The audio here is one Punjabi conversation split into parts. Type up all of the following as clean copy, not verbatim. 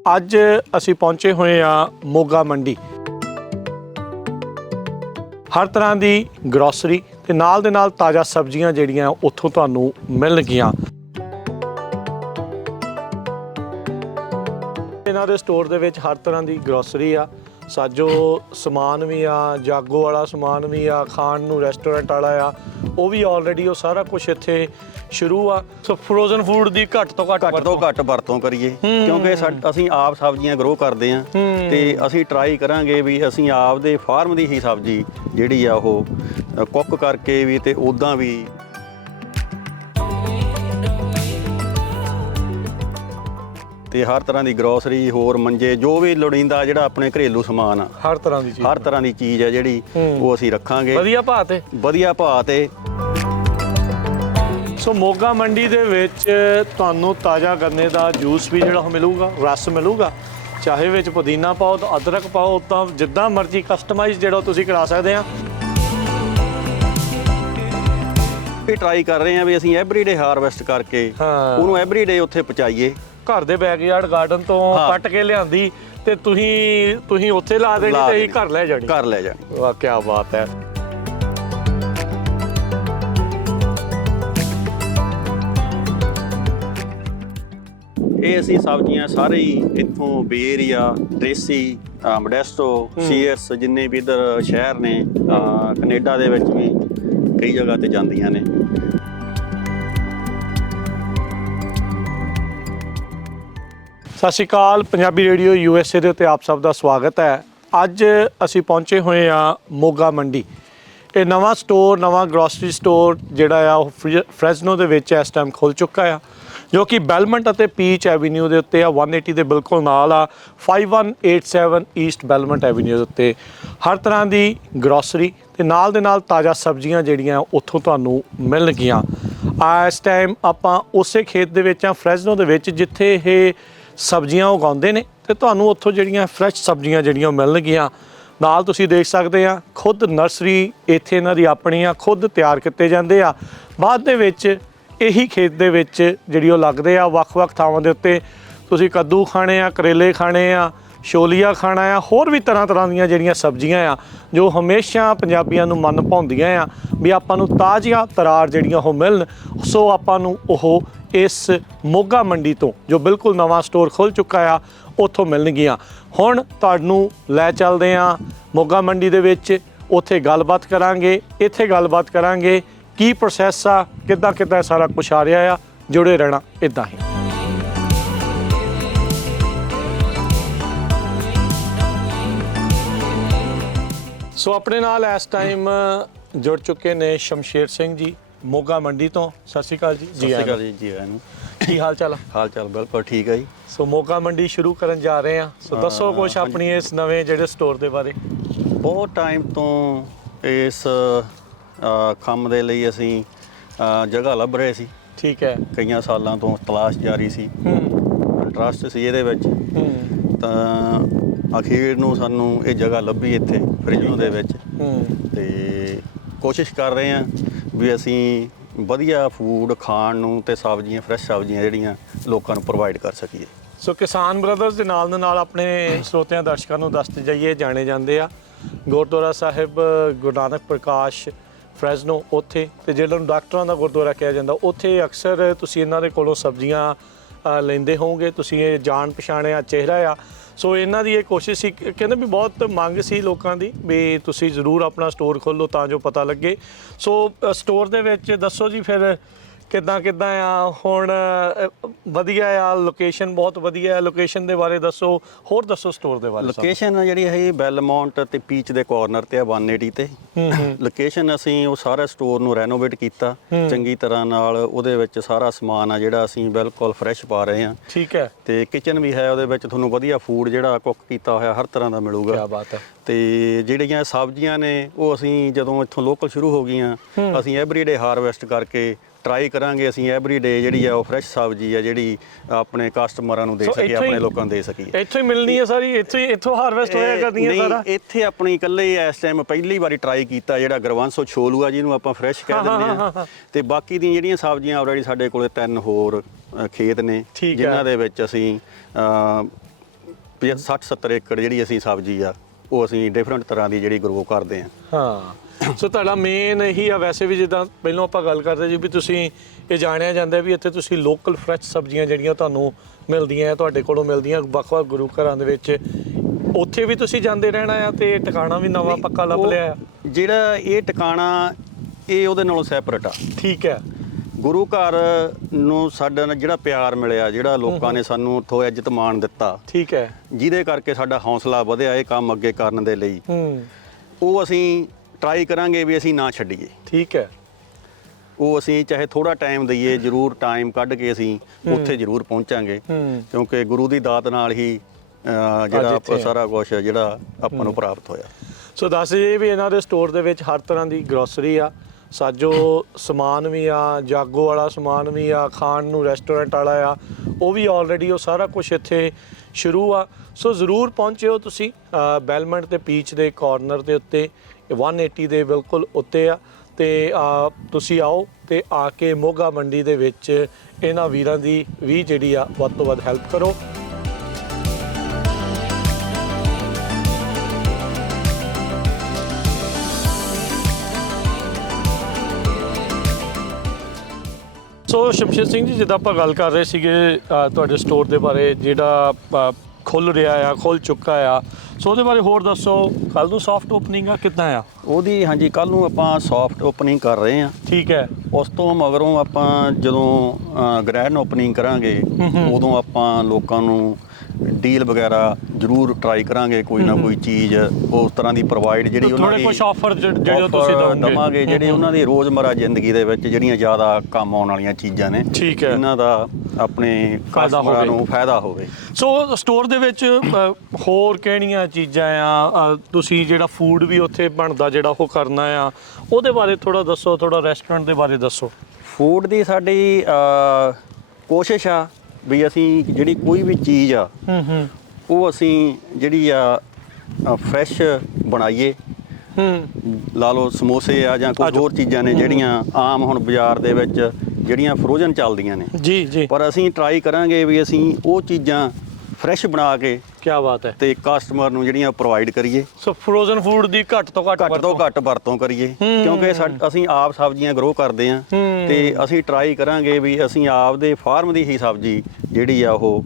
ਅੱਜ ਅਸੀਂ ਪਹੁੰਚੇ ਹੋਏ ਆ ਮੋਗਾ ਮੰਡੀ। ਹਰ ਤਰ੍ਹਾਂ ਦੀ ਗਰੋਸਰੀ ਤੇ ਨਾਲ ਦੇ ਨਾਲ ਤਾਜ਼ਾ ਸਬਜ਼ੀਆਂ ਜਿਹੜੀਆਂ ਉੱਥੋਂ ਤੁਹਾਨੂੰ ਮਿਲਣਗੀਆਂ। ਇਹਨਾਂ ਦੇ ਸਟੋਰ ਦੇ ਵਿੱਚ ਹਰ ਤਰ੍ਹਾਂ ਦੀ ਗਰੋਸਰੀ ਆ, ਸਾਜੋ ਸਮਾਨ ਵੀ ਆ, ਜਾਗੋ ਵਾਲਾ ਸਮਾਨ ਵੀ ਆ, ਖਾਣ ਨੂੰ ਰੈਸਟੋਰੈਂਟ ਵਾਲਾ ਆ, ਉਹ ਵੀ ਆਲਰੇਡੀ ਉਹ ਸਾਰਾ ਕੁਝ ਇੱਥੇ ਸ਼ੁਰੂ ਆ। ਸੋ ਫਰੋਜ਼ਨ ਫੂਡ ਦੀ ਘੱਟ ਤੋਂ ਘੱਟ ਵਰਤੋਂ ਕਰੀਏ, ਕਿਉਂਕਿ ਅਸੀਂ ਆਪ ਸਬਜ਼ੀਆਂ ਗਰੋ ਕਰਦੇ ਆ ਤੇ ਅਸੀਂ ਟਰਾਈ ਕਰਾਂਗੇ ਵੀ ਅਸੀਂ ਆਪ ਦੇ ਫਾਰਮ ਦੀ ਹੀ ਸਬਜ਼ੀ ਜਿਹੜੀ ਆ ਉਹ ਕੁੱਕ ਕਰਕੇ ਵੀ ਤੇ ਉੱਦਾਂ ਵੀ ਤੇ ਹਰ ਤਰ੍ਹਾਂ ਦੀ ਗਰੋਸਰੀ, ਹੋਰ ਮੰਜੇ, ਜੋ ਵੀ ਲੋੜੀਂਦਾ ਜਿਹੜਾ ਆਪਣੇ ਘਰੇਲੂ ਸਮਾਨ ਆ, ਹਰ ਤਰ੍ਹਾਂ ਦੀ ਚੀਜ਼ ਹੈ ਜਿਹੜੀ ਉਹ ਅਸੀਂ ਰੱਖਾਂਗੇ ਵਧੀਆ ਭਾਅ ਤੇ। ਸੋ ਮੋਗਾ ਮੰਡੀ ਦੇ ਵਿੱਚ ਤੁਹਾਨੂੰ ਤਾਜ਼ਾ ਗੰਨੇ ਦਾ ਜੂਸ ਵੀ ਜਿਹੜਾ ਮਿਲੂਗਾ, ਰਸ ਮਿਲੂਗਾ, ਚਾਹੇ ਵਿੱਚ ਪੁਦੀਨਾ ਪਾਓ ਤਾਂ ਅਦਰਕ ਪਾਓ, ਤਾਂ ਜਿੱਦਾਂ ਮਰਜ਼ੀ ਕਸਟਮਾਈਜ਼ ਜਿਹੜਾ ਤੁਸੀਂ ਕਰਾ ਸਕਦੇ ਆ। ਇਹ ਟਰਾਈ ਕਰ ਰਹੇ ਆ ਵੀ ਅਸੀਂ ਐਵਰੀਡੇ ਹਾਰਵੈਸਟ ਕਰਕੇ ਉਹਨੂੰ ਐਵਰੀਡੇ ਉੱਥੇ ਪਹੁੰਚਾਈਏ। ਘਰ ਦੇ ਬੈਕਯਾਰਡ ਗਾਰਡਨ ਤੋਂ ਕੱਟ ਕੇ ਲਿਆਂਦੀ ਤੇ ਤੁਸੀਂ ਉੱਥੇ ਲਾ ਦੇਣੀ ਤੇ ਅਸੀਂ ਘਰ ਲੈ ਜਾਣੀ। ਵਾਹ ਕੀ ਬਾਤ ਹੈ। ਇਹ ਅਸੀਂ ਸਬਜ਼ੀਆਂ ਸਾਰੇ ਹੀ ਇੱਥੋਂ ਬੇਰੀਆ, ਟ੍ਰੇਸੀ, ਮੋਡੈਸਟੋ, ਸੀਐਸ, ਜਿੰਨੇ ਵੀ ਇੱਧਰ ਸ਼ਹਿਰ ਨੇ, ਕੈਨੇਡਾ ਦੇ ਵਿੱਚ ਵੀ ਕਈ ਜਗ੍ਹਾ ਤੇ ਜਾਂਦੀਆਂ ਨੇ। ਸਤਿ ਸ਼੍ਰੀ ਅਕਾਲ, ਪੰਜਾਬੀ ਰੇਡੀਓ USA ਦੇ ਉੱਤੇ ਆਪ ਸਭ ਦਾ ਸਵਾਗਤ ਹੈ। ਅੱਜ ਅਸੀਂ ਪਹੁੰਚੇ ਹੋਏ ਆ ਮੋਗਾ ਮੰਡੀ। ਇਹ ਨਵਾਂ ਸਟੋਰ, ਨਵਾਂ ਗਰੋਸਰੀ ਸਟੋਰ ਜਿਹੜਾ ਆ ਉਹ ਫਰੈਜ਼ਨੋ ਦੇ ਵਿੱਚ ਇਸ ਟਾਈਮ ਖੁੱਲ੍ਹ ਚੁੱਕਾ ਆ, ਜੋ ਕਿ ਬੈਲਮੰਟ ਅਤੇ ਪੀਚ ਐਵੀਨਿਊ ਦੇ ਉੱਤੇ ਆ, 180 ਦੇ ਬਿਲਕੁਲ ਨਾਲ ਆ, 5187 ਈਸਟ ਬੈਲਮੰਟ ਐਵੀਨਿਊ ਦੇ ਉੱਤੇ। ਹਰ ਤਰ੍ਹਾਂ ਦੀ ਗਰੋਸਰੀ ਤੇ ਨਾਲ ਦੇ ਨਾਲ ਤਾਜ਼ਾ ਸਬਜ਼ੀਆਂ ਜਿਹੜੀਆਂ ਉੱਥੋਂ ਤੁਹਾਨੂੰ ਮਿਲਣਗੀਆਂ। ਇਸ ਟਾਈਮ ਆਪਾਂ ਉਸੇ ਖੇਤ ਦੇ ਵਿੱਚ ਆ, ਫਰੈਜ਼ਨੋ ਦੇ ਵਿੱਚ, ਜਿੱਥੇ ਇਹ ਸਬਜ਼ੀਆਂ ਉਗਾਉਂਦੇ ਨੇ ਤੇ ਤੁਹਾਨੂੰ ਉੱਥੋਂ ਜਿਹੜੀਆਂ ਫਰੈਸ਼ ਸਬਜ਼ੀਆਂ ਜਿਹੜੀਆਂ ਮਿਲਣਗੀਆਂ। ਨਾਲ ਤੁਸੀਂ ਦੇਖ ਸਕਦੇ ਆ, ਖੁਦ ਨਰਸਰੀ ਇੱਥੇ ਇਹਨਾਂ ਦੀ ਆਪਣੀ ਆ, ਖੁਦ ਤਿਆਰ ਕੀਤੇ ਜਾਂਦੇ ਆ। ਬਾਅਦ ਦੇ ਵਿੱਚ ਇਹੀ ਖੇਤ ਦੇ ਵਿੱਚ ਜਿਹੜੀ ਉਹ ਲੱਗਦੇ ਆ, ਵੱਖ-ਵੱਖ ਥਾਵਾਂ ਦੇ ਉੱਤੇ ਤੁਸੀਂ ਕੱਦੂ ਖਾਣੇ ਆ, ਕਰੇਲੇ ਖਾਣੇ ਆ, ਛੋਲੀਆ ਖਾਣਾ ਆ, ਹੋਰ ਵੀ ਤਰ੍ਹਾਂ ਦੀਆਂ ਜਿਹੜੀਆਂ ਸਬਜ਼ੀਆਂ ਆ ਜੋ ਹਮੇਸ਼ਾ ਪੰਜਾਬੀਆਂ ਨੂੰ ਮਨ ਭਾਉਂਦੀਆਂ ਆ ਵੀ ਆਪਾਂ ਨੂੰ ਤਾਜ਼ੀਆਂ ਤਰਾਰ ਜਿਹੜੀਆਂ ਉਹ ਮਿਲਣ। ਸੋ ਆਪਾਂ ਨੂੰ ਉਹ ਇਸ ਮੋਗਾ ਮੰਡੀ ਤੋਂ, ਜੋ ਬਿਲਕੁਲ ਨਵਾਂ ਸਟੋਰ ਖੁੱਲ੍ਹ ਚੁੱਕਾ ਆ, ਉੱਥੋਂ ਮਿਲਣਗੀਆਂ। ਹੁਣ ਤੁਹਾਨੂੰ ਲੈ ਚੱਲਦੇ ਆ ਮੋਗਾ ਮੰਡੀ ਦੇ ਵਿੱਚ, ਉੱਥੇ ਗੱਲਬਾਤ ਕਰਾਂਗੇ, ਇੱਥੇ ਗੱਲਬਾਤ ਕਰਾਂਗੇ ਕੀ ਪ੍ਰੋਸੈਸ ਆ, ਕਿੱਦਾਂ ਸਾਰਾ ਕੁਛ ਆ ਰਿਹਾ ਆ। ਜੁੜੇ ਰਹਿਣਾ ਇੱਦਾਂ ਹੀ। ਸੋ ਆਪਣੇ ਨਾਲ ਇਸ ਟਾਈਮ ਜੁੜ ਚੁੱਕੇ ਨੇ ਸ਼ਮਸ਼ੇਰ ਸਿੰਘ ਜੀ ਮੋਗਾ ਮੰਡੀ ਤੋਂ। ਸਤਿ ਸ਼੍ਰੀ ਅਕਾਲ ਜੀ। ਸਤਿ ਸ਼੍ਰੀ ਅਕਾਲ ਜੀ ਆਇਆਂ ਨੂੰ। ਕੀ ਹਾਲ ਚਾਲ? ਬਿਲਕੁਲ ਠੀਕ ਹੈ ਜੀ। ਸੋ ਮੋਗਾ ਮੰਡੀ ਸ਼ੁਰੂ ਕਰਨ ਜਾ ਰਹੇ ਆ, ਸੋ ਦੱਸੋ ਕੁਛ ਆਪਣੀ ਇਸ ਨਵੇਂ ਜਿਹੜੇ ਸਟੋਰ ਦੇ ਬਾਰੇ। ਬਹੁਤ ਟਾਈਮ ਤੋਂ ਇਸ ਕੰਮ ਦੇ ਲਈ ਅਸੀਂ ਜਗ੍ਹਾ ਲੱਭ ਰਹੇ ਸੀ। ਠੀਕ ਹੈ। ਕਈਆਂ ਸਾਲਾਂ ਤੋਂ ਤਲਾਸ਼ ਜਾਰੀ ਸੀ, ਇੰਟਰਸਟ ਸੀ ਇਹਦੇ ਵਿੱਚ, ਤਾਂ ਅਖੀਰ ਨੂੰ ਸਾਨੂੰ ਇਹ ਜਗ੍ਹਾ ਲੱਭੀ ਇੱਥੇ ਫਰੈਜ਼ਨੋ ਦੇ ਵਿੱਚ। ਤੇ ਕੋਸ਼ਿਸ਼ ਕਰ ਰਹੇ ਹਾਂ ਵੀ ਅਸੀਂ ਵਧੀਆ ਫੂਡ ਖਾਣ ਨੂੰ ਤੇ ਸਬਜ਼ੀਆਂ, ਫਰੈਸ਼ ਸਬਜ਼ੀਆਂ ਜਿਹੜੀਆਂ ਲੋਕਾਂ ਨੂੰ ਪ੍ਰੋਵਾਈਡ ਕਰ ਸਕੀਏ। ਸੋ ਕਿਸਾਨ ਬ੍ਰਦਰਸ ਦੇ ਨਾਲ ਆਪਣੇ ਸਰੋਤਿਆਂ ਦਰਸ਼ਕਾਂ ਨੂੰ ਦੱਸਦੇ ਜਾਈਏ, ਜਾਣੇ ਜਾਂਦੇ ਆ ਗੁਰਦੁਆਰਾ ਸਾਹਿਬ ਗੁਰੂ ਨਾਨਕ ਪ੍ਰਕਾਸ਼ ਫਰੈਜ਼ਨੋ ਉੱਥੇ, ਤੇ ਜਿਹੜਾ ਨੂੰ ਡਾਕਟਰਾਂ ਦਾ ਗੁਰਦੁਆਰਾ ਕਿਹਾ ਜਾਂਦਾ, ਉੱਥੇ ਅਕਸਰ ਤੁਸੀਂ ਇਹਨਾਂ ਦੇ ਕੋਲੋਂ ਸਬਜ਼ੀਆਂ ਲੈਂਦੇ ਹੋਵੋਗੇ। ਤੁਸੀਂ ਇਹ ਜਾਣ ਪਛਾਣਿਆ ਚਿਹਰਾ ਆ। ਸੋ ਇਹਨਾਂ ਦੀ ਇਹ ਕੋਸ਼ਿਸ਼ ਸੀ, ਕਹਿੰਦੇ ਵੀ ਬਹੁਤ ਮੰਗ ਸੀ ਲੋਕਾਂ ਦੀ ਵੀ ਤੁਸੀਂ ਜ਼ਰੂਰ ਆਪਣਾ ਸਟੋਰ ਖੋਲ੍ਹੋ ਤਾਂ ਜੋ ਪਤਾ ਲੱਗੇ। ਸੋ ਸਟੋਰ ਦੇ ਵਿੱਚ ਦੱਸੋ ਜੀ ਫਿਰ ਕਿੱਦਾਂ ਆ ਹੁਣ? ਵਧੀਆ ਆ, ਲੋਕੇਸ਼ਨ ਬਹੁਤ ਵਧੀਆ ਹੈ, ਲੋਕੇਸ਼ਨ ਦੇ ਬਾਰੇ ਦੱਸੋ, ਹੋਰ ਦੱਸੋ ਸਟੋਰ ਦੇ ਬਾਰੇ। ਲੋਕੇਸ਼ਨ ਜਿਹੜੀ ਹੈ ਬੈਲਮੌਂਟ ਤੇ ਪੀਚ ਦੇ ਕਾਰਨਰ ਤੇ ਆ, 180 ਤੇ ਲੋਕੇਸ਼ਨ। ਅਸੀਂ ਉਹ ਸਾਰਾ ਸਟੋਰ ਨੂੰ ਰੈਨੋਵੇਟ ਕੀਤਾ ਚੰਗੀ ਤਰ੍ਹਾਂ ਨਾਲ, ਉਹਦੇ ਵਿੱਚ ਸਾਰਾ ਸਮਾਨ ਆ ਜਿਹੜਾ ਅਸੀਂ ਬਿਲਕੁਲ ਫਰੈਸ਼ ਪਾ ਰਹੇ ਹਾਂ। ਠੀਕ ਹੈ। ਤੇ ਕਿਚਨ ਵੀ ਹੈ, ਉਹਦੇ ਵਿੱਚ ਤੁਹਾਨੂੰ ਵਧੀਆ ਫੂਡ ਜਿਹੜਾ ਕੁੱਕ ਕੀਤਾ ਹੋਇਆ ਹਰ ਤਰ੍ਹਾਂ ਦਾ ਮਿਲੂਗਾ। ਕੀ ਬਾਤ ਹੈ। ਤੇ ਜਿਹੜੀਆਂ ਸਬਜ਼ੀਆਂ ਨੇ ਉਹ ਅਸੀਂ ਜਦੋਂ ਇੱਥੋਂ ਲੋਕਲ ਸ਼ੁਰੂ ਹੋ ਗਈਆਂ, ਅਸੀਂ ਐਵਰੀਡੇ ਹਾਰਵੈਸਟ ਕਰਕੇ ਟਰਾਈ ਕਰਾਂਗੇ ਅਸੀਂ ਐਵਰੀਡੇ ਜਿਹੜੀ ਆ ਉਹ ਫਰੈਸ਼ ਸਬਜ਼ੀ ਆ ਜਿਹੜੀ ਆਪਣੇ ਕਸਟਮਰਾਂ ਨੂੰ ਦੇ ਸਕੀਏ, ਆਪਣੇ ਲੋਕਾਂ ਨੂੰ ਦੇ ਸਕੀਏ। ਇੱਥੋਂ ਹੀ ਮਿਲਣੀ ਹੈ ਸਾਰੀ, ਇੱਥੋਂ ਹਾਰਵੈਸਟ ਹੋਇਆ ਕਰਦੀਆਂ ਸਾਰਾ? ਇੱਥੇ ਆਪਣੀ ਇਕੱਲੇ ਇਸ ਟਾਈਮ ਪਹਿਲੀ ਵਾਰੀ ਟਰਾਈ ਕੀਤਾ ਜਿਹੜਾ ਗਰਵਾਂਸੋ ਛੋਲੂ ਆ, ਜਿਹਨੂੰ ਆਪਾਂ ਫਰੈਸ਼ ਕਹਿ ਦਿੰਦੇ ਆ। ਤੇ ਬਾਕੀ ਦੀਆਂ ਜਿਹੜੀਆਂ ਸਬਜ਼ੀਆਂ ਆਲਰੇਡੀ ਸਾਡੇ ਕੋਲੇ 3 ਹੋਰ ਖੇਤ ਨੇ, ਜਿਨ੍ਹਾਂ ਦੇ ਵਿੱਚ ਅਸੀਂ 60-70 ਏਕੜ ਜਿਹੜੀ ਅਸੀਂ ਸਬਜ਼ੀ ਆ ਉਹ ਅਸੀਂ ਡਿਫਰੈਂਟ ਤਰ੍ਹਾਂ ਦੀ ਜਿਹੜੀ ਗਰੋ ਕਰਦੇ ਹਾਂ। ਹਾਂ, ਸੋ ਤੁਹਾਡਾ ਮੇਨ ਇਹੀ ਆ। ਵੈਸੇ ਵੀ ਜਿੱਦਾਂ ਪਹਿਲਾਂ ਆਪਾਂ ਗੱਲ ਕਰਦੇ ਜੀ ਵੀ ਤੁਸੀਂ ਇਹ ਜਾਣਿਆ ਜਾਂਦਾ ਵੀ ਇੱਥੇ ਤੁਸੀਂ ਲੋਕਲ ਫਰੈਸ਼ ਸਬਜ਼ੀਆਂ ਜਿਹੜੀਆਂ ਤੁਹਾਨੂੰ ਮਿਲਦੀਆਂ, ਤੁਹਾਡੇ ਕੋਲੋਂ ਮਿਲਦੀਆਂ ਵੱਖ-ਵੱਖ ਗੁਰੂ ਘਰਾਂ ਦੇ ਵਿੱਚ, ਉੱਥੇ ਵੀ ਤੁਸੀਂ ਜਾਂਦੇ ਰਹਿਣਾ ਆ ਤੇ ਟਿਕਾਣਾ ਵੀ ਨਵਾਂ ਪੱਕਾ ਲੱਭ ਲਿਆ ਆ? ਜਿਹੜਾ ਇਹ ਟਿਕਾਣਾ ਇਹ ਉਹਦੇ ਨਾਲੋਂ ਸੈਪਰੇਟ ਆ। ਠੀਕ ਹੈ। ਗੁਰੂ ਘਰ ਨੂੰ ਸਾਡਾ ਨਾਲ ਜਿਹੜਾ ਪਿਆਰ ਮਿਲਿਆ, ਜਿਹੜਾ ਲੋਕਾਂ ਨੇ ਸਾਨੂੰ ਉੱਥੋਂ ਇੱਜ਼ਤ ਮਾਣ ਦਿੱਤਾ, ਠੀਕ ਹੈ। ਜਿਹਦੇ ਕਰਕੇ ਸਾਡਾ ਹੌਸਲਾ ਵਧਿਆ ਇਹ ਕੰਮ ਅੱਗੇ ਕਰਨ ਦੇ ਲਈ, ਉਹ ਅਸੀਂ ਟਰਾਈ ਕਰਾਂਗੇ ਵੀ ਅਸੀਂ ਨਾ ਛੱਡੀਏ। ਠੀਕ ਹੈ। ਉਹ ਅਸੀਂ ਚਾਹੇ ਥੋੜਾ ਟਾਈਮ ਦਈਏ, ਜ਼ਰੂਰ ਟਾਈਮ ਕੱਢ ਕੇ ਅਸੀਂ ਉੱਥੇ ਜ਼ਰੂਰ ਪਹੁੰਚਾਂਗੇ, ਕਿਉਂਕਿ ਗੁਰੂ ਦੀ ਦਾਤ ਨਾਲ ਹੀ ਜਿਹੜਾ ਆਪਾਂ ਸਾਰਾ ਕੁਝ ਜਿਹੜਾ ਆਪਾਂ ਨੂੰ ਪ੍ਰਾਪਤ ਹੋਇਆ। ਸੋ ਦੱਸ ਜੀ ਵੀ ਇਹਨਾਂ ਦੇ ਸਟੋਰ ਦੇ ਵਿੱਚ ਹਰ ਤਰ੍ਹਾਂ ਦੀ ਗਰੋਸਰੀ ਆ, ਸਾਜੋ ਸਮਾਨ ਵੀ ਆ, ਜਾਗੋ ਵਾਲਾ ਸਮਾਨ ਵੀ ਆ, ਖਾਣ ਨੂੰ ਰੈਸਟੋਰੈਂਟ ਵਾਲਾ ਆ, ਉਹ ਵੀ ਆਲਰੇਡੀ ਉਹ ਸਾਰਾ ਕੁਝ ਇੱਥੇ ਸ਼ੁਰੂ ਆ। ਸੋ ਜ਼ਰੂਰ ਪਹੁੰਚਿਓ ਤੁਸੀਂ ਬੈਲਮੰਟ ਤੇ ਪੀਚ ਦੇ ਕਾਰਨਰ ਦੇ ਉੱਤੇ, 180 ਦੇ ਬਿਲਕੁਲ ਉੱਤੇ ਆ, ਤੇ ਤੁਸੀਂ ਆਓ ਤੇ ਆ ਕੇ ਮੋਗਾ ਮੰਡੀ ਦੇ ਵਿੱਚ ਇਹਨਾਂ ਵੀਰਾਂ ਦੀ ਵੀ ਜਿਹੜੀ ਆ ਵੱਧ ਤੋਂ ਵੱਧ ਹੈਲਪ ਕਰੋ। ਸੋ ਸ਼ਮਸ਼ੇਰ ਸਿੰਘ ਜੀ, ਜਿੱਦਾਂ ਆਪਾਂ ਗੱਲ ਕਰ ਰਹੇ ਸੀਗੇ ਤੁਹਾਡੇ ਸਟੋਰ ਦੇ ਬਾਰੇ ਜਿਹੜਾ ਖੁੱਲ ਰਿਹਾ ਆ, ਖੁੱਲ ਚੁੱਕਾ ਆ, ਸੋ ਉਹਦੇ ਬਾਰੇ ਹੋਰ ਦੱਸੋ। ਕੱਲ ਨੂੰ ਸੌਫਟ ਓਪਨਿੰਗ ਆ, ਕਿੱਦਾਂ ਆ ਉਹਦੀ? ਹਾਂਜੀ, ਕੱਲ ਨੂੰ ਆਪਾਂ ਸੌਫਟ ਓਪਨਿੰਗ ਕਰ ਰਹੇ ਹਾਂ। ਠੀਕ ਹੈ। ਉਸ ਤੋਂ ਮਗਰੋਂ ਆਪਾਂ ਜਦੋਂ ਗ੍ਰੈਂਡ ਓਪਨਿੰਗ ਕਰਾਂਗੇ, ਉਦੋਂ ਆਪਾਂ ਲੋਕਾਂ ਨੂੰ ਡੀਲ ਵਗੈਰਾ ਜ਼ਰੂਰ ਟਰਾਈ ਕਰਾਂਗੇ, ਕੋਈ ਨਾ ਕੋਈ ਚੀਜ਼ ਉਸ ਤਰ੍ਹਾਂ ਦੀ ਪ੍ਰੋਵਾਈਡ ਜਿਹੜੀ ਉਹਨਾਂ ਦੀ ਕੁਝ ਆਫਰ ਜਿਹੜੇ ਤੁਸੀਂ ਦਵਾਂਗੇ, ਜਿਹੜੇ ਉਹਨਾਂ ਦੀ ਰੋਜ਼ਮਰਾ ਜ਼ਿੰਦਗੀ ਦੇ ਵਿੱਚ ਜਿਹੜੀਆਂ ਜ਼ਿਆਦਾ ਕੰਮ ਆਉਣ ਵਾਲੀਆਂ ਚੀਜ਼ਾਂ ਨੇ, ਠੀਕ ਹੈ, ਇਹਨਾਂ ਦਾ ਆਪਣੇ ਕਸਟਮਰਾਂ ਨੂੰ ਫਾਇਦਾ ਹੋਵੇ। ਸੋ ਸਟੋਰ ਦੇ ਵਿੱਚ ਹੋਰ ਕਿਹੜੀਆਂ ਚੀਜ਼ਾਂ ਆ? ਤੁਸੀਂ ਜਿਹੜਾ ਫੂਡ ਵੀ ਉੱਥੇ ਬਣਦਾ ਜਿਹੜਾ ਉਹ ਕਰਨਾ ਆ, ਉਹਦੇ ਬਾਰੇ ਥੋੜਾ ਦੱਸੋ, ਥੋੜਾ ਰੈਸਟੋਰੈਂਟ ਦੇ ਬਾਰੇ ਦੱਸੋ। ਫੂਡ ਦੀ ਸਾਡੀ ਕੋਸ਼ਿਸ਼ ਆ ਵੀ ਅਸੀਂ ਜਿਹੜੀ ਕੋਈ ਵੀ ਚੀਜ਼ ਆ ਉਹ ਅਸੀਂ ਜਿਹੜੀ ਆ ਫਰੈਸ਼ ਬਣਾਈਏ। ਲਾ ਲਓ ਸਮੋਸੇ ਆ ਜਾਂ ਕੋਈ ਹੋਰ ਚੀਜ਼ਾਂ ਨੇ ਜਿਹੜੀਆਂ ਆਮ ਹੁਣ ਬਾਜ਼ਾਰ ਦੇ ਵਿੱਚ ਜਿਹੜੀਆਂ ਫਰੋਜ਼ਨ ਚੱਲਦੀਆਂ ਨੇ, ਜੀ ਜੀ, ਪਰ ਅਸੀਂ ਟਰਾਈ ਕਰਾਂਗੇ ਵੀ ਅਸੀਂ ਉਹ ਚੀਜ਼ਾਂ ਫਰੈਸ਼ ਬਣਾ ਕੇ, ਕੀ ਬਾਤ ਹੈ, ਤੇ ਕਸਟਮਰ ਨੂੰ ਜਿਹੜੀਆਂ ਪ੍ਰੋਵਾਈਡ ਕਰੀਏ। ਸੋ ਫਰੋਜ਼ਨ ਫੂਡ ਦੀ ਘੱਟ ਤੋਂ ਘੱਟ ਵਰਤੋਂ ਕਰੀਏ, ਕਿਉਂਕਿ ਅਸੀਂ ਆਪ ਸਬਜ਼ੀਆਂ ਗਰੋ ਕਰਦੇ ਹਾਂ, ਤੇ ਅਸੀਂ ਟਰਾਈ ਕਰਾਂਗੇ ਵੀ ਅਸੀਂ ਆਪ ਦੇ ਫਾਰਮ ਦੀ ਹੀ ਸਬਜ਼ੀ ਜਿਹੜੀ ਆ ਉਹ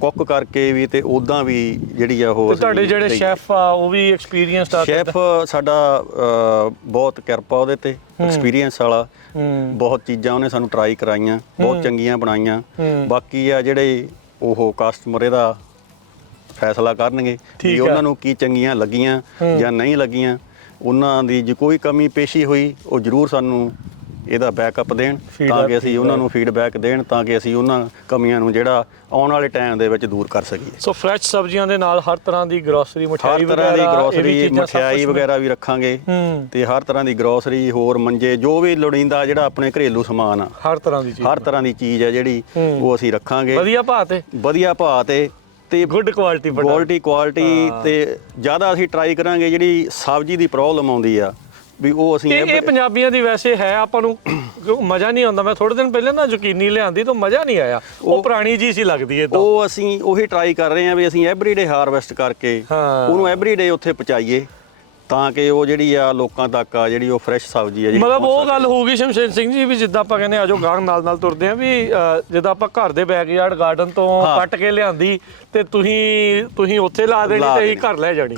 ਕੁੱਕ ਕਰਕੇ ਵੀ, ਤੇ ਉਦਾਂ ਵੀ ਜਿਹੜੀ ਆ ਉਹ ਤੁਹਾਡੇ ਜਿਹੜੇ ਸ਼ੈਫ ਆ ਉਹ ਵੀ ਐਕਸਪੀਰੀਅੰਸਡ ਆ? ਸ਼ੈਫ ਸਾਡਾ ਬਹੁਤ ਕਿਰਪਾ ਉਹਦੇ ਤੇ, ਐਕਸਪੀਰੀਅੰਸ ਵਾਲਾ, ਬਹੁਤ ਚੀਜ਼ਾਂ ਉਹਨੇ ਸਾਨੂੰ ਟਰਾਈ ਕਰਾਈਆਂ, ਬਹੁਤ ਚੰਗੀਆਂ ਬਣਾਈਆਂ। ਬਾਕੀ ਆ ਜਿਹੜੇ ਉਹ ਕਸਟਮਰ ਇਹਦਾ ਫੈਸਲਾ ਕਰਨਗੇ ਵੀ ਉਹਨਾਂ ਨੂੰ ਕੀ ਚੰਗੀਆਂ ਲੱਗੀਆਂ ਜਾਂ ਨਹੀਂ ਲੱਗੀਆਂ। ਉਹਨਾਂ ਦੀ ਜੇ ਕੋਈ ਕਮੀ ਪੇਸ਼ੀ ਹੋਈ ਉਹ ਜ਼ਰੂਰ ਸਾਨੂੰ ਇਹਦਾ ਬੈਕਅਪ ਦੇਣ, ਤਾਂ ਕਿ ਅਸੀਂ ਉਹਨਾਂ ਨੂੰ ਫੀਡਬੈਕ ਦੇਣ, ਤਾਂ ਕਿ ਅਸੀਂ ਉਹਨਾਂ ਕਮੀਆਂ ਨੂੰ ਜਿਹੜਾ ਆਉਣ ਵਾਲੇ ਟਾਈਮ ਦੇ ਵਿੱਚ ਦੂਰ ਕਰ ਸਕੀਏ। ਸੋ ਫਰੈਸ਼ ਸਬਜ਼ੀਆਂ ਦੇ ਨਾਲ ਹਰ ਤਰ੍ਹਾਂ ਦੀ ਗਰੋਸਰੀ, ਮਠਿਆਈ ਵਗੈਰਾ ਵੀ ਰੱਖਾਂਗੇ, ਤੇ ਹਰ ਤਰ੍ਹਾਂ ਦੀ ਗਰੋਸਰੀ, ਹੋਰ ਮੰਜੇ, ਜੋ ਵੀ ਲੋੜੀਂਦਾ ਜਿਹੜਾ ਆਪਣੇ ਘਰੇਲੂ ਸਮਾਨ ਆ, ਹਰ ਤਰ੍ਹਾਂ ਦੀ ਚੀਜ਼ ਹੈ ਜਿਹੜੀ ਉਹ ਅਸੀਂ ਰੱਖਾਂਗੇ ਵਧੀਆ ਭਾਅ ਤੇ ਗੁੱਡ ਕੁਆਲਿਟੀ ਤੇ ਜ਼ਿਆਦਾ ਅਸੀਂ ਟਰਾਈ ਕਰਾਂਗੇ। ਜਿਹੜੀ ਸਬਜ਼ੀ ਦੀ ਪ੍ਰੋਬਲਮ ਆਉਂਦੀ ਆ ਵੀ ਉਹ ਅਸੀਂ ਇਹ ਪੰਜਾਬੀਆਂ ਦੀ ਵੈਸੇ ਹੈ, ਆਪਾਂ ਨੂੰ ਮਜ਼ਾ ਨਹੀਂ ਆਉਂਦਾ। ਮੈਂ ਥੋੜੇ ਦਿਨ ਪਹਿਲਾਂ ਨਾ ਜ਼ੁਕੀਨੀ ਲਿਆਂਦੀ ਤਾਂ ਮਜ਼ਾ ਨਹੀਂ ਆਇਆ, ਉਹ ਪੁਰਾਣੀ ਜੀ ਸੀ ਲੱਗਦੀ ਹੈ। ਉਹ ਅਸੀਂ ਉਹੀ ਟਰਾਈ ਕਰ ਰਹੇ ਹਾਂ ਵੀ ਅਸੀਂ ਐਵਰੀਡੇ ਹਾਰਵੈਸਟ ਕਰਕੇ ਉਹਨੂੰ ਐਵਰੀਡੇ ਉੱਥੇ ਪਹੁੰਚਾਈਏ, ਤਾਂ ਕਿ ਉਹ ਜਿਹੜੀ ਆ ਲੋਕਾਂ ਤੱਕ ਆ ਜਿਹੜੀ ਉਹ ਫਰੈਸ਼ ਸਬਜ਼ੀ ਆ। ਮਤਲਬ ਉਹ ਗੱਲ ਹੋ ਗਈ ਸ਼ਮਸ਼ੇਰ ਸਿੰਘ ਜੀ ਵੀ ਜਿੱਦਾਂ ਆਪਾਂ ਕਹਿੰਦੇ ਆਜੋ ਗਾਂ ਨਾਲ ਤੁਰਦੇ ਆ, ਵੀ ਜਿੱਦਾਂ ਆਪਾਂ ਘਰ ਦੇ ਬੈਕਯਾਰਡ ਗਾਰਡਨ ਤੋਂ ਕੱਟ ਕੇ ਲਿਆਂਦੀ ਤੇ ਤੁਸੀਂ ਉੱਥੇ ਲਾ ਦੇਣੀ ਤੇ ਅਸੀਂ ਘਰ ਲੈ ਜਾਣੀ।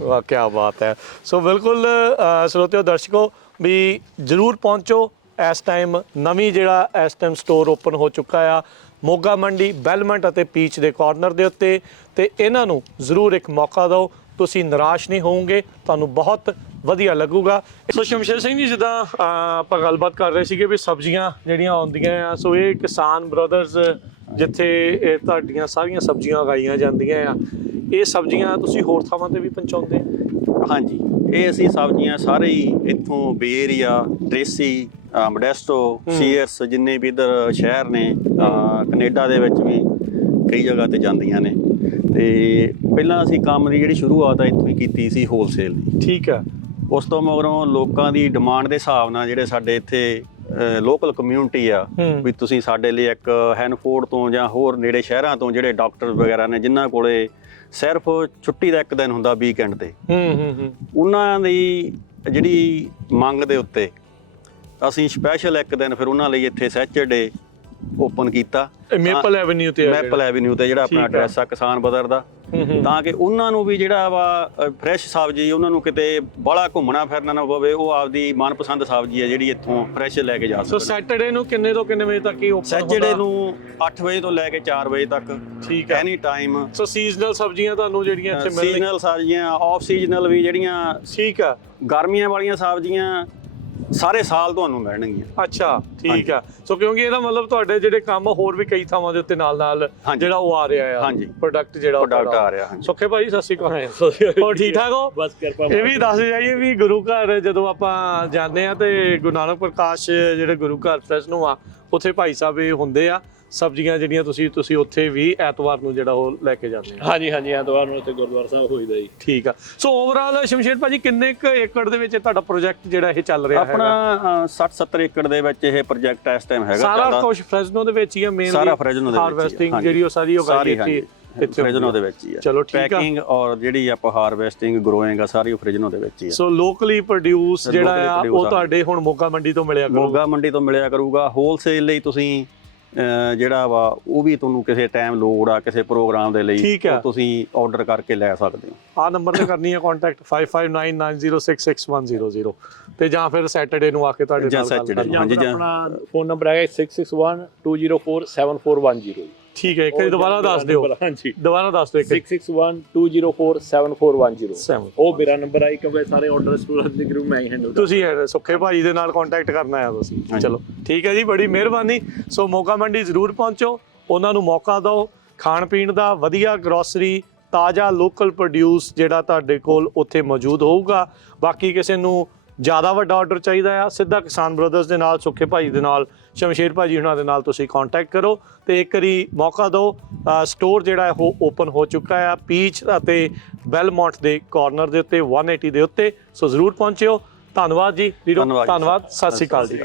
ਵਾਹ, ਕੀ ਬਾਤ ਹੈ। ਸੋ ਬਿਲਕੁਲ ਸਰੋਤਿਓ, ਦਰਸ਼ਕੋ, ਵੀ ਜ਼ਰੂਰ ਪਹੁੰਚੋ। ਇਸ ਟਾਈਮ ਨਵੀਂ ਜਿਹੜਾ ਇਸ ਟਾਈਮ ਸਟੋਰ ਓਪਨ ਹੋ ਚੁੱਕਾ ਆ ਮੋਗਾ ਮੰਡੀ, ਬੈਲਮੰਟ ਅਤੇ ਪੀਚ ਦੇ ਕਾਰਨਰ ਦੇ ਉੱਤੇ, ਤੇ ਇਹਨਾਂ ਨੂੰ ਜ਼ਰੂਰ ਇੱਕ ਮੌਕਾ ਦਿਓ, ਤੁਸੀਂ ਨਿਰਾਸ਼ ਨਹੀਂ ਹੋਵੋਗੇ, ਤੁਹਾਨੂੰ ਬਹੁਤ ਵਧੀਆ ਲੱਗੂਗਾ। ਸੋ ਸ਼ਮਸ਼ੇਰ ਸਿੰਘ ਜੀ, ਜਿੱਦਾਂ ਆਪਾਂ ਗੱਲਬਾਤ ਕਰ ਰਹੇ ਸੀਗੇ ਵੀ ਸਬਜ਼ੀਆਂ ਜਿਹੜੀਆਂ ਆਉਂਦੀਆਂ ਆ, ਸੋ ਇਹ ਕਿਸਾਨ ਬ੍ਰਦਰਜ਼ ਜਿੱਥੇ ਇਹ ਤੁਹਾਡੀਆਂ ਸਾਰੀਆਂ ਸਬਜ਼ੀਆਂ ਉਗਾਈਆਂ ਜਾਂਦੀਆਂ ਆ, ਇਹ ਸਬਜ਼ੀਆਂ ਤੁਸੀਂ ਹੋਰ ਥਾਵਾਂ ਤੇ ਵੀ ਪਹੁੰਚਾਉਂਦੇ ਆ? ਹਾਂਜੀ, ਇਹ ਅਸੀਂ ਸਬਜ਼ੀਆਂ ਸਾਰੇ ਹੀ ਇੱਥੋਂ ਬੇਏਰੀਆ, ਟ੍ਰੇਸੀ, ਮੋਡੈਸਟੋ, ਸੀਐਸ, ਜਿੰਨੇ ਵੀ ਇੱਧਰ ਸ਼ਹਿਰ ਨੇ, ਕੈਨੇਡਾ ਦੇ ਵਿੱਚ ਵੀ ਕਈ ਜਗ੍ਹਾ ਤੇ ਜਾਂਦੀਆਂ ਨੇ। ਤੇ ਪਹਿਲਾਂ ਅਸੀਂ ਕੰਮ ਦੀ ਜਿਹੜੀ ਸ਼ੁਰੂਆਤ ਆ ਇੱਥੋਂ ਹੀ ਕੀਤੀ ਸੀ, ਹੋਲਸੇਲ ਦੀ। ਠੀਕ ਹੈ। ਉਸ ਤੋਂ ਮਗਰੋਂ ਲੋਕਾਂ ਦੀ ਡਿਮਾਂਡ ਦੇ ਹਿਸਾਬ ਨਾਲ ਜਿਹੜੇ ਸਾਡੇ ਇੱਥੇ ਲੋਕਲ ਕਮਿਊਨਿਟੀ ਆ ਵੀ ਤੁਸੀਂ ਸਾਡੇ ਲਈ ਇੱਕ ਹੈਨਫੋਰਡ ਤੋਂ ਜਾਂ ਹੋਰ ਨੇੜੇ ਸ਼ਹਿਰਾਂ ਤੋਂ ਜਿਹੜੇ ਡਾਕਟਰ ਵਗੈਰਾ ਨੇ ਜਿਨ੍ਹਾਂ ਕੋਲੇ ਸਿਰਫ ਛੁੱਟੀ ਦਾ ਇੱਕ ਦਿਨ ਹੁੰਦਾ ਵੀਕਐਂਡ ਤੇ ਉਹਨਾਂ ਦੀ ਜਿਹੜੀ ਮੰਗ ਦੇ ਉੱਤੇ ਅਸੀਂ ਸਪੈਸ਼ਲ ਇੱਕ ਦਿਨ ਫਿਰ ਉਹਨਾਂ ਲਈ ਇੱਥੇ ਸੈਚਰਡੇ ਓਪਨ ਕੀਤਾ ਮੇਪਲ ਐਵਨਿਊ ਤੇ ਜਿਹੜਾ ਆਪਣਾ ਐਡਰੈਸ ਆ ਕਿਸਾਨ ਬਦਰ ਦਾ, ਤਾਂ ਕਿ ਉਹਨਾਂ ਨੂੰ ਵੀ ਜਿਹੜਾ ਵਾ ਫਰੈਸ਼ ਸਬਜ਼ੀ ਉਹਨਾਂ ਨੂੰ ਕਿਤੇ ਬਾਹਲਾ ਘੁੰਮਣਾ ਫਿਰਨਾ ਨਾ ਪਵੇ, ਉਹ ਆਪਦੀ ਮਨਪਸੰਦ ਸਬਜ਼ੀ ਹੈ ਜਿਹੜੀ ਇੱਥੋਂ ਫਰੈਸ਼ ਲੈ ਕੇ ਜਾ ਸਕਣ। ਸੋ ਸੈਟਰਡੇ ਨੂੰ ਕਿੰਨੇ ਤੋਂ ਕਿੰਨੇ ਵਜੇ ਤੱਕ ਹੀ ਓਪਨ? ਸੈਟਰਡੇ ਨੂੰ 8 ਵਜੇ ਤੋਂ ਲੈ ਕੇ 4 ਵਜੇ ਤੱਕ। ਠੀਕ ਹੈ, ਐਨੀ ਟਾਈਮ। ਸੋ ਸੀਜ਼ਨਲ ਸਬਜ਼ੀਆਂ ਤੁਹਾਨੂੰ ਜਿਹੜੀਆਂ ਇੱਥੇ ਮਿਲਣਗੀਆਂ? ਸੀਜ਼ਨਲ ਸਬਜ਼ੀਆਂ, ਆਫ ਸੀਜ਼ਨਲ ਵੀ ਜਿਹੜੀਆਂ ਠੀਕ ਆ, ਗਰਮੀਆਂ ਵਾਲੀਆਂ ਸਬਜ਼ੀਆਂ ਸਾਰੇ ਸਾਲ ਤੁਹਾਨੂੰ ਮਿਲਣਗੀਆਂ। ਅੱਛਾ ਠੀਕ ਆ। ਸੋ ਕਿਉਂਕਿ ਇਹਦਾ ਮਤਲਬ ਤੁਹਾਡੇ ਜਿਹੜੇ ਕੰਮ ਹੋਰ ਵੀ ਕਈ ਥਾਵਾਂ ਦੇ ਉੱਤੇ ਨਾਲ ਜਿਹੜਾ ਉਹ ਆ ਰਿਹਾ ਆ ਪ੍ਰੋਡਕਟ ਆ ਰਿਹਾ। ਸੁੱਖੇ ਭਾਈ ਸਤਿ ਸ਼੍ਰੀ ਅਕਾਲ, ਹੋਰ ਠੀਕ ਠਾਕ ਹੋ? ਬਸ ਕਿਰਪਾ। ਇਹ ਵੀ ਦੱਸ ਜਾਈਏ ਵੀ ਗੁਰੂ ਘਰ ਜਦੋਂ ਆਪਾਂ ਜਾਂਦੇ ਆ ਤੇ ਗੁਰੂ ਨਾਨਕ ਪ੍ਰਕਾਸ਼ ਜਿਹੜੇ ਗੁਰੂ ਘਰ ਫਰੈਸ਼ ਨੂੰ ਆ, ਉੱਥੇ ਭਾਈ ਸਾਹਿਬ ਇਹ ਹੁੰਦੇ ਆ ਸਬਜ਼ੀਆਂ ਜਿਹੜੀਆਂ ਤੁਸੀਂ ਉੱਥੇ ਵੀ ਐਤਵਾਰ ਨੂੰ ਜਿਹੜਾ ਉਹ ਲੈ ਕੇ ਜਾਂਦੇ ਆ? ਹਾਂਜੀ ਐਤਵਾਰ ਨੂੰ ਉੱਥੇ ਗੁਰਦੁਆਰਾ ਸਾਹਿਬ ਹੋਈਦਾ ਜੀ। ਠੀਕ ਆ। ਸੋ ਓਵਰਆਲ ਸ਼ਮਸ਼ੇਰ ਭਾਜੀ ਕਿੰਨੇ ਕੁ ਏਕੜ ਦੇ ਵਿੱਚ ਤੁਹਾਡਾ ਪ੍ਰੋਜੈਕਟ ਜਿਹੜਾ ਇਹ ਚੱਲ ਰਿਹਾ ਹੈ? ਆਪਣਾ 60-70 ਏਕੜ ਦੇ ਵਿੱਚ ਇਹ ਪ੍ਰੋਜੈਕਟ ਇਸ ਟਾਈਮ ਹੈਗਾ। ਸਾਰਾ ਕੁਝ ਫ੍ਰੈਜ਼ਨੋ ਦੇ ਵਿੱਚ ਹੀ ਆ? ਮੇਨਲੀ ਸਾਰਾ ਫ੍ਰੈਜ਼ਨੋ ਦੇ ਵਿੱਚ ਹਾਰਵੈਸਟਿੰਗ ਜਿਹੜੀ ਉਹ ਸਾਰੀ ਉਗਾਈ ਇੱਥੇ ਫ੍ਰੈਜ਼ਨੋ ਦੇ ਵਿੱਚ ਹੀ ਆ। ਚਲੋ ਠੀਕ ਆ। ਪੈਕਿੰਗ ਔਰ ਜਿਹੜੀ ਆਪਾਂ ਹਾਰਵੈਸਟਿੰਗ ਗਰੋਇੰਗ ਆ ਸਾਰੀ ਫ੍ਰੈਜ਼ਨੋ ਦੇ ਵਿੱਚ ਹੀ ਆ। ਸੋ ਲੋਕਲੀ ਪ੍ਰੋਡਿਊਸ ਜਿਹੜਾ ਆ ਉਹ ਤੁਹਾਡੇ ਹੁਣ ਮੋਗਾ ਮੰਡੀ ਤੋਂ ਮਿਲਿਆ ਕਰੂਗਾ? ਮੋਗਾ ਮੰਡੀ ਤੋਂ ਮਿਲਿਆ ਕਰੂਗਾ। ਹੋਲਸੇਲ ਲਈ ਤੁਸੀਂ ਜਿਹੜਾ ਵਾ ਉਹ ਵੀ ਤੁਹਾਨੂੰ ਕਿਸੇ ਟਾਈਮ ਲੋੜ ਆ ਕਿਸੇ ਪ੍ਰੋਗਰਾਮ ਦੇ ਲਈ ਤੁਸੀਂ ਆਰਡਰ ਕਰਕੇ ਲੈ ਸਕਦੇ ਹੋ। ਆਹ ਨੰਬਰ ਤੇ ਕਰਨੀ ਹੈ ਕੰਟੈਕਟ 5599066100 ਤੇ ਜਾਂ ਫਿਰ ਸੈਟਰਡੇ ਨੂੰ ਆ ਕੇ ਤੁਹਾਡੇ ਨਾਲ ਗੱਲ ਕਰਨੀ। ਹਾਂਜੀ, ਆਪਣਾ ਫੋਨ ਨੰਬਰ ਹੈਗਾ 6612047410। ਠੀਕ ਹੈ, ਇੱਕ ਵਾਰੀ ਦੁਬਾਰਾ ਦੱਸ ਦਿਓ। ਹਾਂਜੀ ਦੁਬਾਰਾ ਦੱਸ ਦਿਓ। 6612047410 ਉਹ ਮੇਰਾ ਨੰਬਰ ਹੈ ਕਿਉਂਕਿ ਸਾਰੇ ਆਰਡਰ ਸਟੂਡੈਂਟ ਦੇ ਗਰੁੱਪ ਮੈਂ ਹੀ ਹੈਂਡਲ। ਤੁਸੀਂ ਸੁੱਖੇ ਭਾਜੀ ਦੇ ਨਾਲ ਕੰਟੈਕਟ ਕਰਨਾ ਹੈ ਤੁਸੀਂ। ਚਲੋ ਠੀਕ ਹੈ ਜੀ, ਬੜੀ ਮਿਹਰਬਾਨੀ। ਸੋ ਮੋਗਾ ਮੰਡੀ ਜ਼ਰੂਰ ਪਹੁੰਚੋ, ਉਹਨਾਂ ਨੂੰ ਮੌਕਾ ਦਿਓ ਖਾਣ ਪੀਣ ਦਾ, ਵਧੀਆ ਗਰੋਸਰੀ ਤਾਜ਼ਾ ਲੋਕਲ ਪ੍ਰੋਡਿਊਸ ਜਿਹੜਾ ਤੁਹਾਡੇ ਕੋਲ ਉੱਥੇ ਮੌਜੂਦ ਹੋਊਗਾ। ਬਾਕੀ ਕਿਸੇ ਨੂੰ ਜ਼ਿਆਦਾ ਵੱਡਾ ਆਰਡਰ ਚਾਹੀਦਾ ਆ, ਸਿੱਧਾ ਕਿਸਾਨ ਬ੍ਰਦਰਸ ਦੇ ਨਾਲ, ਸੁੱਖੇ ਭਾਜੀ ਦੇ ਨਾਲ, ਸ਼ਮਸ਼ੇਰ ਭਾਜੀ ਉਹਨਾਂ ਦੇ ਨਾਲ ਤੁਸੀਂ ਕੰਟੈਕਟ ਕਰੋ ਤੇ ਇੱਕ ਵਾਰੀ ਮੌਕਾ ਦਿਓ। ਸਟੋਰ ਜਿਹੜਾ ਹੈ ਉਹ ਓਪਨ ਹੋ ਚੁੱਕਾ ਆ ਪੀਚ ਅਤੇ ਬੈਲਮੌਂਟ ਦੇ ਕਾਰਨਰ ਦੇ ਉੱਤੇ 180 ਦੇ ਉੱਤੇ। ਸੋ ਜ਼ਰੂਰ ਪਹੁੰਚਿਓ। ਧੰਨਵਾਦ ਜੀ ਵੀਰੋ, ਧੰਨਵਾਦ, ਸਤਿ ਸ਼੍ਰੀ ਅਕਾਲ ਜੀ।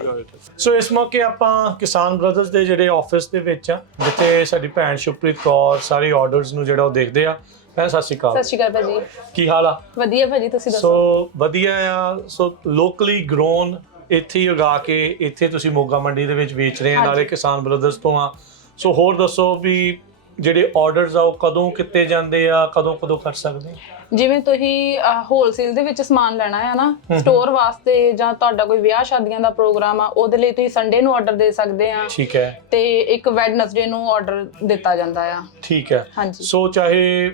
ਸੋ ਇਸ ਮੌਕੇ ਆਪਾਂ ਕਿਸਾਨ ਬ੍ਰਦਰਸ ਦੇ ਜਿਹੜੇ ਆਫਿਸ ਦੇ ਵਿੱਚ ਆ, ਜਿੱਥੇ ਸਾਡੀ ਭੈਣ ਸ਼ੁਭਪ੍ਰੀਤ ਕੌਰ ਸਾਰੇ ਆਰਡਰਸ ਨੂੰ ਜਿਹੜਾ ਉਹ ਦੇਖਦੇ ਆ। ਭੈਣ ਸਤਿ ਸ਼੍ਰੀ ਅਕਾਲ। ਸਤਿ ਸ਼੍ਰੀ ਅਕਾਲ ਭਾਜੀ, ਕੀ ਹਾਲ ਆ? ਵਧੀਆ ਭਾਜੀ, ਤੁਸੀਂ ਦੱਸੋ? ਸੋ ਵਧੀਆ ਆ। ਸੋ ਲੋਕਲੀ ਗਰੋਨ ਇੱਥੇ ਹੀ ਉਗਾ ਕੇ ਇੱਥੇ ਤੁਸੀਂ ਮੋਗਾ ਮੰਡੀ ਦੇ ਵਿੱਚ ਵੇਚ ਰਹੇ ਆ, ਨਾਲੇ ਕਿਸਾਨ ਬ੍ਰਦਰਸ ਤੋਂ ਆ। ਸੋ ਹੋਰ ਦੱਸੋ ਵੀ ਜਿਹੜੇ ਆਰਡਰਸ ਆ ਉਹ ਕਦੋਂ ਕਿਤੇ ਜਾਂਦੇ ਆ, ਕਦੋਂ ਕਰ ਸਕਦੇ? ਜਿਵੇਂ ਤੁਸੀਂ ਹੋਲਸੇਲ ਦੇ ਵਿੱਚ ਸਮਾਨ ਲੈਣਾ ਹੈ ਨਾ ਸਟੋਰ ਵਾਸਤੇ, ਜਾਂ ਤੁਹਾਡਾ ਕੋਈ ਵਿਆਹ ਸ਼ਾਦੀਆਂ ਦਾ ਪ੍ਰੋਗਰਾਮ ਆ, ਉਹਦੇ ਲਈ ਤੁਸੀਂ ਸੰਡੇ ਨੂੰ ਆਰਡਰ ਦੇ ਸਕਦੇ ਆ। ਠੀਕ ਹੈ। ਤੇ ਇੱਕ ਵੈਡਨਸਡੇ ਨੂੰ ਆਰਡਰ ਦਿੱਤਾ ਜਾਂਦਾ ਆ। ਠੀਕ ਹੈ। ਹਾਂਜੀ। ਸੋ ਚਾਹੇ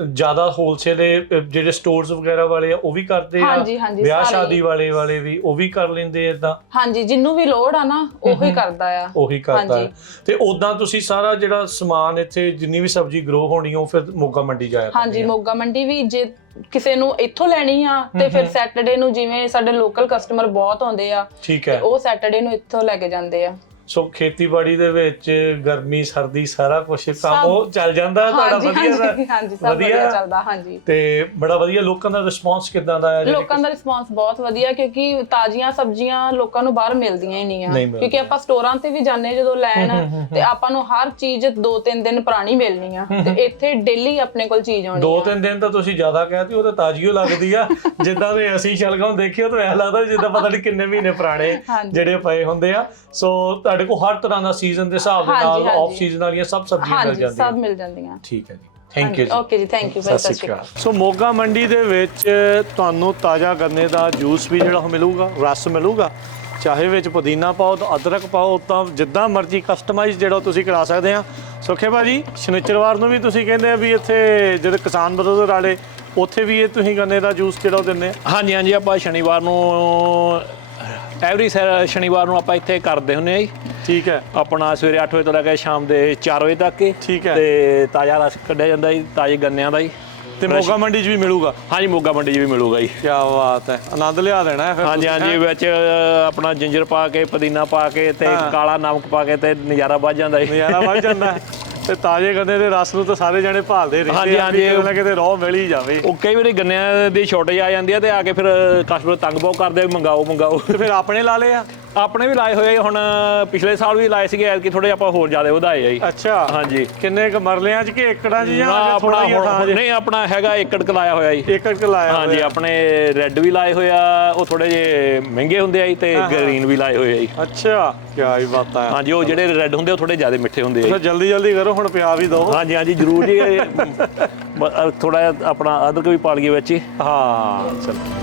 ਜ਼ਿਆਦਾ ਹੋਲਸੇਲ ਦੇ ਜਿਹੜੇ ਸਟੋਰਸ ਵਗੈਰਾ ਵਾਲੇ ਆ ਉਹ ਵੀ ਕਰਦੇ ਆ? ਹਾਂਜੀ ਹਾਂਜੀ, ਵਿਆਹ ਸ਼ਾਦੀ ਵਾਲੇ ਵੀ ਉਹ ਵੀ ਕਰ ਲੈਂਦੇ ਇਦਾਂ? ਹਾਂਜੀ, ਜਿੰਨੂੰ ਵੀ ਲੋੜ ਆ ਨਾ ਉਹੀ ਕਰਦਾ ਆ। ਉਹੀ ਕਰਦਾ। ਤੇ ਉਦਾਂ ਤੁਸੀਂ ਸਾਰਾ ਜਿਹੜਾ ਸਮਾਨ ਇੱਥੇ ਜਿੰਨੀ ਵੀ ਸਬਜ਼ੀ ਗਰੋ ਹੋਣੀ ਉਹ ਫਿਰ ਮੋਗਾ ਮੰਡੀ ਜਾਇਆ? ਹਾਂਜੀ, ਮੋਗਾ ਮੰਡੀ ਵੀ ਜੇ ਕਿਸੇ ਨੂੰ ਇੱਥੋਂ ਲੈਣੀ ਆ ਤੇ ਫਿਰ ਸੈਟਰਡੇ ਨੂੰ, ਜਿਵੇਂ ਸਾਡੇ ਲੋਕਲ ਕਸਟਮਰ ਬਹੁਤ ਆਉਂਦੇ ਆ, ਠੀਕ ਹੈ, ਉਹ ਸੈਟਰਡੇ ਨੂੰ ਇੱਥੋਂ ਲੈ ਕੇ ਜਾਂਦੇ ਆ। ਸੋ ਖੇਤੀਬਾੜੀ ਦੇ ਵਿੱਚ ਗਰਮੀ ਸਰਦੀ ਸਾਰਾ ਕੁਝ ਕੰਮ ਉਹ ਚੱਲ ਜਾਂਦਾ ਤੁਹਾਡਾ? ਵਧੀਆ। ਹਾਂਜੀ, ਸਭ ਵਧੀਆ ਚੱਲਦਾ। ਹਾਂਜੀ। ਤੇ ਬੜਾ ਵਧੀਆ। ਲੋਕਾਂ ਦਾ ਰਿਸਪੌਂਸ ਕਿਦਾਂ ਦਾ ਹੈ? ਲੋਕਾਂ ਦਾ ਰਿਸਪੌਂਸ ਬਹੁਤ ਵਧੀਆ, ਕਿਉਂਕਿ ਤਾਜ਼ੀਆਂ ਸਬਜ਼ੀਆਂ ਲੋਕਾਂ ਨੂੰ ਬਾਹਰ ਮਿਲਦੀਆਂ ਹੀ ਨਹੀਂ ਆ। ਕਿਉਂਕਿ ਆਪਾਂ ਸਟੋਰਾਂ ਤੇ ਵੀ ਜਾਂਦੇ ਜਦੋਂ ਲੈਣ ਤੇ ਆਪਾਂ ਨੂੰ ਹਰ ਚੀਜ਼ 2-3 ਦਿਨ ਪੁਰਾਣੀ ਮਿਲਣੀ ਆ, ਤੇ ਇੱਥੇ ਡੇਲੀ ਆਪਣੇ ਕੋਲ ਚੀਜ਼ ਆਉਣੀ ਆ। 2-3 ਦਿਨ ਤਾਂ ਤੁਸੀਂ ਜ਼ਿਆਦਾ ਕਹਿਤੀ, ਉਹ ਤਾਂ ਤਾਜ਼ੀ ਓ ਲੱਗਦੀ ਆ। ਜਿੱਦਾਂ ਦੇ ਅਸੀਂ ਸ਼ਲਗਮ ਦੇਖਿਓ ਤਾਂ ਐਂ ਲੱਗਦਾ ਜਿੱਦਾਂ ਪਤਾ ਨਹੀਂ ਕਿੰਨੇ ਮਹੀਨੇ ਪੁਰਾਣੇ ਜਿਹੜੇ ਪਏ ਹੁੰਦੇ ਆ। ਸੋ ਤੁਹਾਡੇ ਕੋਲ ਹਰ ਤਰ੍ਹਾਂ ਦਾ ਸੀਜ਼ਨ ਦੇ ਹਿਸਾਬ ਦੇ ਨਾਲ ਆਫ ਸੀਜ਼ਨ ਵਾਲੀਆਂ ਸਭ ਸਬਜ਼ੀਆਂ ਮਿਲ ਜਾਂਦੀਆਂ? ਸਭ ਮਿਲ ਜਾਂਦੀਆਂ। ਠੀਕ ਹੈ ਜੀ, ਥੈਂਕ ਯੂ ਜੀ। ਓਕੇ ਜੀ, ਥੈਂਕ ਯੂ, ਸਤਿ ਸ਼੍ਰੀ ਅਕਾਲ। ਸੋ ਮੋਗਾ ਮੰਡੀ ਦੇ ਵਿੱਚ ਤੁਹਾਨੂੰ ਤਾਜ਼ਾ ਗੰਨੇ ਦਾ ਜੂਸ ਵੀ ਜਿਹੜਾ ਮਿਲੂਗਾ, ਰਸ ਮਿਲੂਗਾ। ਚਾਹੇ ਵਿੱਚ ਪੁਦੀਨਾ ਪਾਓ ਤਾਂ ਅਦਰਕ ਪਾਓ, ਤਾਂ ਜਿੱਦਾਂ ਮਰਜ਼ੀ ਕਸਟਮਾਈਜ਼ ਜਿਹੜਾ ਤੁਸੀਂ ਕਰਾ ਸਕਦੇ ਆ। ਸੁੱਖੇ ਭਾਜੀ ਸ਼ਨੀਚਰਵਾਰ ਨੂੰ ਵੀ ਤੁਸੀਂ ਕਹਿੰਦੇ ਆ ਵੀ ਇੱਥੇ ਜਿਹੜੇ ਕਿਸਾਨ ਬ੍ਰਦਰ ਵਾਲੇ ਉੱਥੇ ਵੀ ਇਹ ਤੁਸੀਂ ਗੰਨੇ ਦਾ ਜੂਸ ਜਿਹੜਾ ਦਿੰਦੇ ਆ? ਹਾਂਜੀ, ਆਪਾਂ ਸ਼ਨੀਵਾਰ ਨੂੰ ਐਵਰੀ ਸ਼ਨੀਵਾਰ ਨੂੰ ਆਪਾਂ ਇੱਥੇ ਕਰਦੇ ਹੁੰਦੇ ਆ ਜੀ। ਠੀਕ ਹੈ। ਆਪਣਾ ਸਵੇਰੇ 8 ਵਜੇ ਤੋਂ ਲੈ ਕੇ ਸ਼ਾਮ ਦੇ 4 ਵਜੇ ਤੱਕ। ਠੀਕ ਹੈ। ਤੇ ਤਾਜ਼ਾ ਰਸ ਕੱਢਿਆ ਜਾਂਦਾ ਜੀ, ਤਾਜ਼ੇ ਗੰਨਿਆਂ ਦਾ ਜੀ। ਤੇ ਮੋਗਾ ਮੰਡੀ 'ਚ ਵੀ ਮਿਲੂਗਾ? ਹਾਂਜੀ, ਮੋਗਾ ਮੰਡੀ 'ਚ ਵੀ ਮਿਲੂਗਾ ਜੀ। ਕੀ ਬਾਤ ਹੈ, ਆਨੰਦ ਲਿਆ ਦੇਣਾ ਹੈ ਫਿਰ। ਹਾਂਜੀ, ਵਿੱਚ ਆਪਣਾ ਜਿੰਜਰ ਪਾ ਕੇ, ਪੁਦੀਨਾ ਪਾ ਕੇ ਤੇ ਕਾਲਾ ਨਮਕ ਪਾ ਕੇ ਤੇ ਨਜ਼ਾਰਾ ਵੱਜ ਜਾਂਦਾ ਜੀ। ਨਜ਼ਾਰਾ ਵੱਜ ਜਾਂਦਾ। ਤੇ ਤਾਜ਼ੇ ਗੰਨੇ ਦੇ ਰਸ ਨੂੰ ਤਾਂ ਸਾਰੇ ਜਣੇ ਭਾਲਦੇ ਰਹਿੰਦੇ ਆ। ਹਾਂਜੀ, ਕਿਤੇ ਰੋਹ ਮਿਲ ਹੀ ਜਾਵੇ। ਉਹ ਕਈ ਵਾਰੀ ਗੰਨਿਆਂ ਦੀ ਸ਼ਾਰਟੇਜ ਆ ਜਾਂਦੀ ਆ ਤੇ ਆ ਕੇ ਫਿਰ ਕਸਟਮਰ ਤੰਗ ਬਹੁਤ ਕਰਦੇ ਆ, ਮੰਗਾਓ। ਤੇ ਫਿਰ ਆਪਣੇ ਲਾ ਲਏ ਆ? ਆਪਣੇ ਵੀ ਲਾਏ ਹੋਏ ਹੁਣ, ਪਿਛਲੇ ਸਾਲ ਵੀ ਲਾਏ ਸੀਗੇ, ਐਤਕੀ ਥੋੜੇ ਆਪਾਂ ਹੋਰ ਜ਼ਿਆਦਾ ਵਧਾਏ ਆ ਜੀ। ਅੱਛਾ ਹਾਂਜੀ। ਕਿੰਨੇ ਕ ਮਰਲਿਆਂ 'ਚ ਕਿ ਏਕੜਾਂ 'ਚ ਜਾਂ ਆਪਣਾ ਥੋੜ੍ਹਾ ਜਿਹਾ ਥਾਂ 'ਚ? ਨਹੀਂ, ਆਪਣਾ ਹੈਗਾ ਏਕੜ ਕ ਲਾਇਆ ਹੋਇਆ ਜੀ। ਏਕੜ ਕ ਲਾਇਆ ਹਾਂਜੀ, ਹੋਇਆ। ਆਪਣੇ ਰੈੱਡ ਵੀ ਲਾਏ ਹੋਏ ਆ, ਉਹ ਥੋੜੇ ਜਿਹੇ ਮਹਿੰਗੇ ਹੁੰਦੇ ਆ ਜੀ, ਤੇ ਗ੍ਰੀਨ ਵੀ ਲਾਏ ਹੋਏ ਆ ਜੀ। ਅੱਛਾ, ਕੀ ਹੀ ਬਾਤ ਹੈ। ਹਾਂਜੀ, ਉਹ ਜਿਹੜੇ ਰੈੱਡ ਹੁੰਦੇ ਉਹ ਥੋੜੇ ਜ਼ਿਆਦਾ ਮਿੱਠੇ ਹੁੰਦੇ ਆ ਜੀ। ਜਲਦੀ ਜਲਦੀ ਕਰੋ, ਹੁਣ ਪਿਆ ਵੀ ਦਿਓ। ਹਾਂਜੀ ਹਾਂਜੀ, ਜ਼ਰੂਰ ਜੀ। ਥੋੜਾ ਜਿਹਾ ਆਪਣਾ ਅਦਰਕ ਵੀ ਪਾ ਲਈਏ ਵਿੱਚ ਹੀ। ਹਾਂ ਚਲੋ।